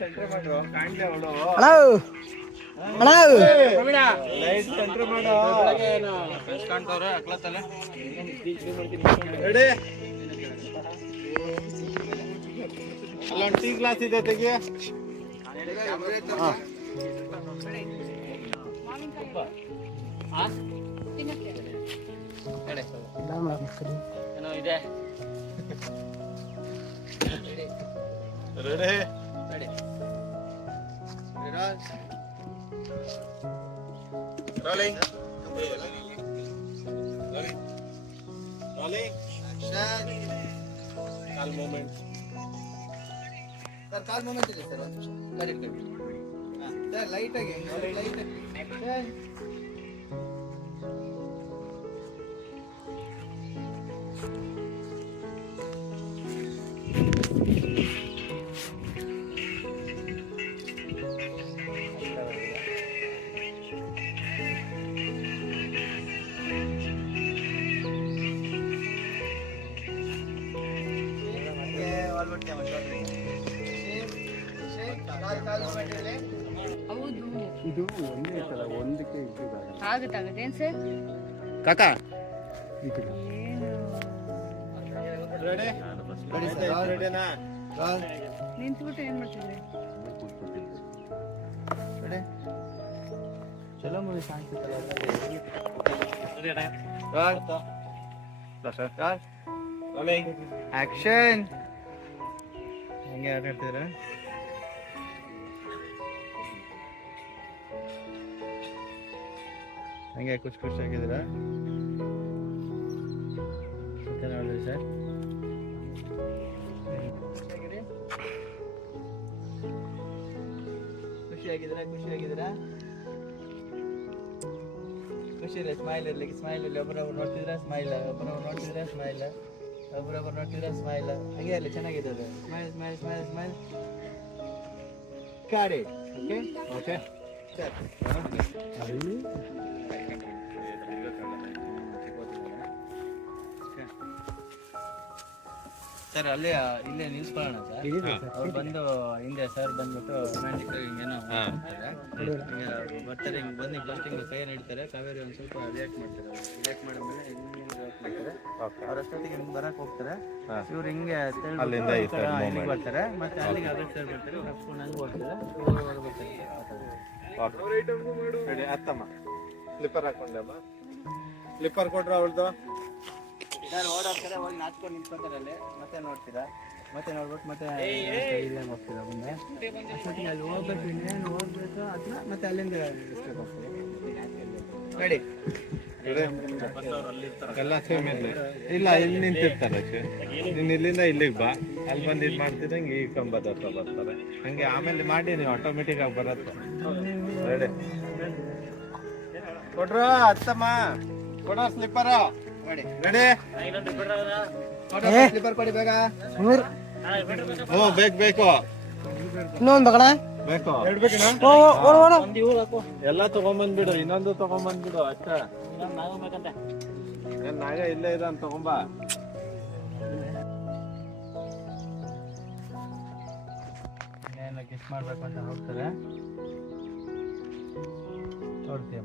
ಅಣ್ಣ ಅಣ್ಣ ಅಲ್ಲೊಂದು ಗ್ಲಾಸ್ ಇದೆ ತೆಗಿ ಏನೋ ready ready rolling rolling call moment sir call moment ಇದೆ ಸರ್ ಒಂದು ನಿಮಿಷ ಕರೆಕ್ಟ್ ಸರ್ ಲೈಟ್ ಆಗಿ ಇದು ಒಂದೇ ಸಲ ಒಂದಕ್ಕೆ ಆಗುತ್ತಾಗುತ್ತೆ. ಏನ್ ಸರ್? ಕಾಕ? ಏನು ರೆಡಿ ರೆಡಿ ಸರ್ ರೆಡಿನಾ ನಿಂತ್ಬಿಟ್ಟು ಏನ್ ಮಾಡ್ತಿದ್ರಿ? ಚಲೋ ಆಕ್ಷನ್ ಹೆಂಗೆ ಆಟ ಆಡ್ತಿದ್ರ ಹಂಗೆ ಖುಷಿ ಖುಷಿ ಆಗಿದ್ರ. ಖುಷಿ ಸರ್. ಖುಷಿ ಆಗಿದ್ರ, ಖುಷಿ ಇಲ್ಲ ಸ್ಮೈಲ್ ಇರ್ಲಿಕ್ಕೆ ಸ್ಮೈಲ್ ಇಲ್ಲಿ ಒಬ್ಬರೊಬ್ರು ನೋಡ್ತಿದ್ರ ಸ್ಮೈಲ್ ಒಬ್ಬರೊಬ್ರು ನೋಡ್ತಿದ್ರ ಸ್ಮೈಲ್ ಒಬ್ಬರೊಬ್ರು ನೋಡ್ತಿದ್ರೆ ಸ್ಮೈಲ್ ಹಾಗೆ ಅಲ್ಲಿ ಚೆನ್ನಾಗಿದೆ ಸ್ಮೈಲ್ ಸ್ಮೈಲ್ ಸ್ಮೈಲ್ ಸ್ಮೈಲ್ ಕಾಡಿ. ಓಕೆ ಓಕೆ ಸರ್ ಅಲ್ಲಿ ಇಲ್ಲೇ ನಿಲ್ಸ್ಕೊಳ್ಳೋಣ ಸರ್. ಅವ್ರು ಬಂದು ಹಿಂದೆ ಸರ್ ಬಂದ್ಬಿಟ್ಟು ರೊಮ್ಯಾಂಟಿಕ್ ಹಿಂಗೇನೋ ಮಾಡ್ತಾರೆ. ಹಿಂಗೆ ಬರ್ತಾರೆ ಹಿಂಗೆ ಬಂದು ಫಸ್ಟ್ ಹಿಂಗೆ ಕೈ ನೀಡ್ತಾರೆ. ಕಾವೇರಿ ಒಂದು ಸ್ವಲ್ಪ ರಿಯಾಕ್ಟ್ ಮಾಡ್ತಾರೆ ರಿಯಾಕ್ಟ್ ಮಾಡಿದ್ಮೇಲೆ ಹಿಂಗೆ ರಿಯಾಕ್ಟ್ ಮಾಡ್ತಾರೆ. ಅವ್ರ ಅಷ್ಟೊತ್ತಿಗೆ ಹಿಂಗೆ ಬರಕ್ ಹೋಗ್ತಾರೆ. ಇವ್ರು ಹಿಂಗೆ ಅಲ್ಲಿಂದ ಇಲ್ಲಿಗೆ. ಬರ್ತಾರೆ ಮತ್ತೆ ಅಲ್ಲಿಗೆ ಅಗಸ್ಟ್ ಸರ್ ಬರ್ತಾರೆ. ನಡ್ಕೊಂಡು ಹಂಗೆ ಹೋಗ್ತಾರೆ. ಇವ್ರು ಬರ್ತಾರೆ. ರೆಡಿ ಅತ್ತಮ್ಮ. ಸ್ಲಿಪ್ಪರ್ ಹಾಕೊಂಡಮ್ಮ ಸ್ಲಿಪ್ಪರ್ ಕೊಟ್ರು ಅವಳ್ದು. ಸರ್ ಕಡೆ ಹೋಗಿ ನಾಚ್ಕೊಂಡು ನಿಂತ್ಕೊಂತಾರೆ ಅಲ್ಲಿ ಮತ್ತೆ ನೋಡ್ತೀರಾ? ಮತ್ತೆ ನೋಡ್ಬಿಟ್ಟು ಮತ್ತೆ ಇಲ್ಲೇ ಹೋಗ್ತೀರಾ ಮುಂದೆ? ಅಷ್ಟೊತ್ತಿಗೆ ಅಲ್ಲಿ ಹೋಗ್ಬೇಕು ಇನ್ನೇನು ಹೋಗ್ಬೇಕು ಅದನ್ನ ಮತ್ತೆ ಅಲ್ಲಿಂದ ನಿಲ್ಲಿಸ್ಬೇಕು ಹೋಗ್ತೀವಿ. ರೆಡಿ? ಎಲ್ಲ ಸೇಮ್ ಇಲ್ಲಿ ಇಲ್ಲ ಇಲ್ಲಿ ನಿಂತಿರ್ತಾರೆ ನೀನು ಇಲ್ಲಿಂದ ಇಲ್ಲಿಗೆ ಬಾ. ಅಲ್ಲಿ ಬಂದು ಇದು ಮಾಡ್ತಿದ್ದಂಗೆ ಈ ಕಂಬದ ಹತ್ರ ಬರ್ತಾರೆ. ಹಂಗೆ ಆಮೇಲೆ ಮಾಡಿ ನೀವು ಆಟೋಮೆಟಿಕ್ ಆಗಿ ಬರುತ್ತೆ. ರೆಡಿ ಕೊಡ್ರ ಅತ್ತಮ್ಮ. ಕೊಡ ಸ್ಲಿಪ್ಪರ. ರೆಡಿ ರೆಡಿ ಸ್ಲಿಪ್ಪರ್ ಕೊಡಿ ಬೇಗ. ಓ ಬೇಕು ಬೇಕು. ಇನ್ನೊಂದು ಬಗಣ ಬೇಕು. ಎಲ್ಲ ತಗೊಂಬಂದ್ಬಿಡು ಇನ್ನೊಂದು ತಗೊಂಬಂದ್ಬಿಡು ಅಷ್ಟೇ ಏನ್ ನಾಗ ಇಲ್ಲೇ ಇದ ತಗೊಂಬ. ಮಾಡ್ಬೇಕು ಅಂತ ಹೋಗ್ತಾರೆ. ನೋಡ್ತೀಯ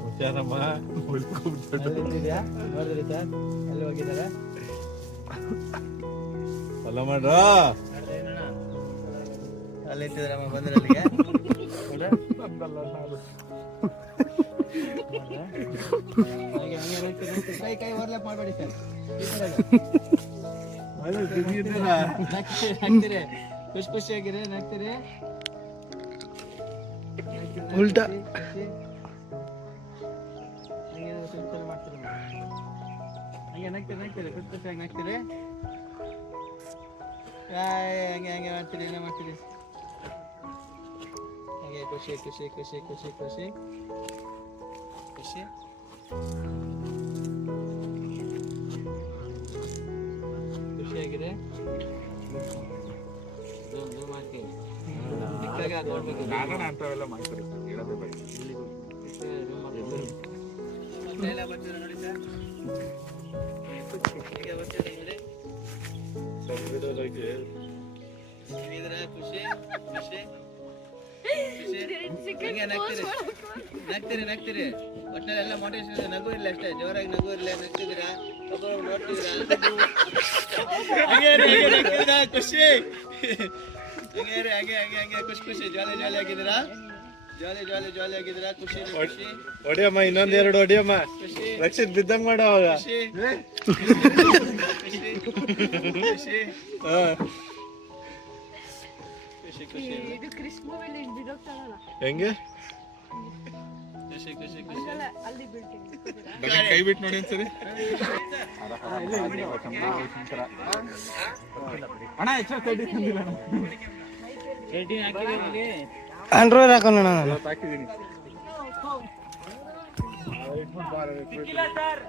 ಹುಷಾರಮ್ಮ ನೋಡಿದ್ರಿ ಸರ್ ಅಲ್ಲಿ ಹೋಗಿದ್ದಾರೆ ಫಾಲೋ ಮಾಡ್ರ ಅಲ್ಲಿ ಇಟ್ಟಿದ್ರಮ್ಮ ಬಂದ್ರೆ ಅಲ್ಲಿಗೆ ಕೈ ಕೈ ಓವರ್ಲ್ಯಾಪ್ ಮಾಡಬೇಡಿ ಸರ್ ಖುಷಿ ಖುಷಿಯಾಗಿರಿ ನಗ್ತೀರಿ ಉಲ್ಟಾ ಹಂಗೆ ನಗ್ತೀರಿ ನಗ್ತೀರಿ ಖುಷಿ ಖುಷಿಯಾಗಿ ನಗ್ತೀರಿ ಹಂಗೆ ಹಂಗೆ ಮಾಡ್ತೀರಿ ಏನೇ ಮಾಡ್ತೀರಿ ಹಂಗೆ ಖುಷಿ ಖುಷಿ ಖುಷಿ ಖುಷಿ ಖುಷಿ ಖುಷಿ. ಖುಷಿಯಾಗಿದೆ. ಅಂತವೆಲ್ಲ ಮಾಡ್ತಾರೆ ಹೇಳೋದೇ ಬೇಡ. ಎಲ್ಲ ಬರ್ತೀರಾ ನೋಡಿ ಸರ್ ಬರ್ತೀರಾ ಖುಷಿ ಖುಷಿ ಖುಷಿ ಹಿಂಗೆ ನಗ್ತೀರಿ ನಗ್ತೀರಿ ನಗ್ತೀರಿ. ಒಟ್ಟಿನಲ್ಲಿ ಎಲ್ಲ ಮೋಟಿವೇಶನ್ ನಗು ಇಲ್ಲ ಅಷ್ಟೇ ಜೋರಾಗಿ ನಗು ಇರಲಿ ನಗ್ತಿದ್ದೀರಾ ಒಬ್ಬೊಬ್ರು ನೋಡ್ತಿದ್ದೀರಾ? ಖುಷಿ. ಹಂಗೆ ರೀ, ಹಂಗೆ ಹಂಗೆ ಹಂಗೆ ಖುಷಿ ಖುಷಿ ಜಾಲಿ ಜಾಲಿ ಆಗಿದ್ದೀರಾ? ಜಾಲಿ ಜಾಲಿ ಜಾಲಿ ಆಗಿದ್ದೀರಾ? ಖುಷಿ ಖುಷಿ. ಹೊಡಿಯಮ್ಮ ಇನ್ನೊಂದೆರಡು ಹೊಡಿಯಮ್ಮ ಖುಷಿ. ರಕ್ಷಿತ್ ಬಿದ್ದಂಗ್ ಮಾಡೋ ಅವಾಗ. ಖುಷಿ. ಖುಷಿ. ಹೆಂಗೆ? ಖುಷಿ ಖುಷಿ ಖುಷಿ. ಕೈ ಬಿಟ್ಟು ನೋಡಿ ಒಂದ್ಸರಿ. ಅಣ್ಣ ಎಕ್ಸ್ಟ್ರಾ ಕೈಟಿ ತಂದಿಲ್ಲ ಆಂಡ್ರಾಯ್ಡ್ ಹಾಕೋಣ ಸರ್